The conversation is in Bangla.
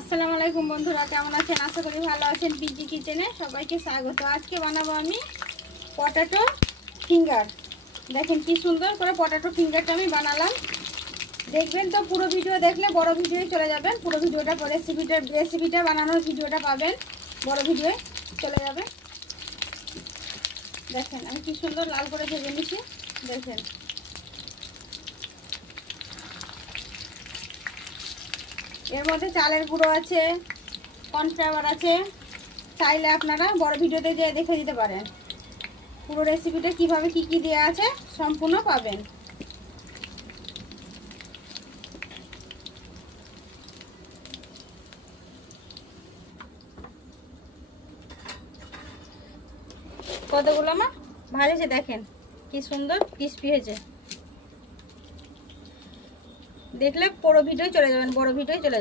আসসালামু আলাইকুম বন্ধুরা, কেমন আছেন? আশা করি ভালো আছেন। পিজি কিচেনে সবাইকে স্বাগত। আজকে বানাবো আমি পটেটো ফিঙ্গার। দেখেন কি সুন্দর করে পটেটো ফিঙ্গারটা আমি বানালাম। দেখবেন তো, পুরো ভিডিও দেখলে বড় ভিডিওয় চলে যাবেন। পুরো ভিডিওটা রেসিপিটা বানানোর ভিডিওটা পাবেন, বড় ভিডিওয় চলে যাবে। দেখেন আমি কি সুন্দর লাল করে ভেজে নিচ্ছি। দেখেন এর মধ্যে চালের গুঁড়ো আছে, কর্নফ্লাওয়ার আছে। চাইলে আপনারা বড় ভিডিওতে যেয়ে দেখে দিতে পারেন। পুরো রেসিপিটা কিভাবে কি কি দেওয়া আছে সম্পূর্ণ পাবেন। কতগুলো আমার ভাজেছে, দেখেন কি সুন্দর ক্রিস্পি হয়েছে। দেখলে পুরো ভিডিও চলে যাবেন, বড় ভিডিও চলে যাবেন।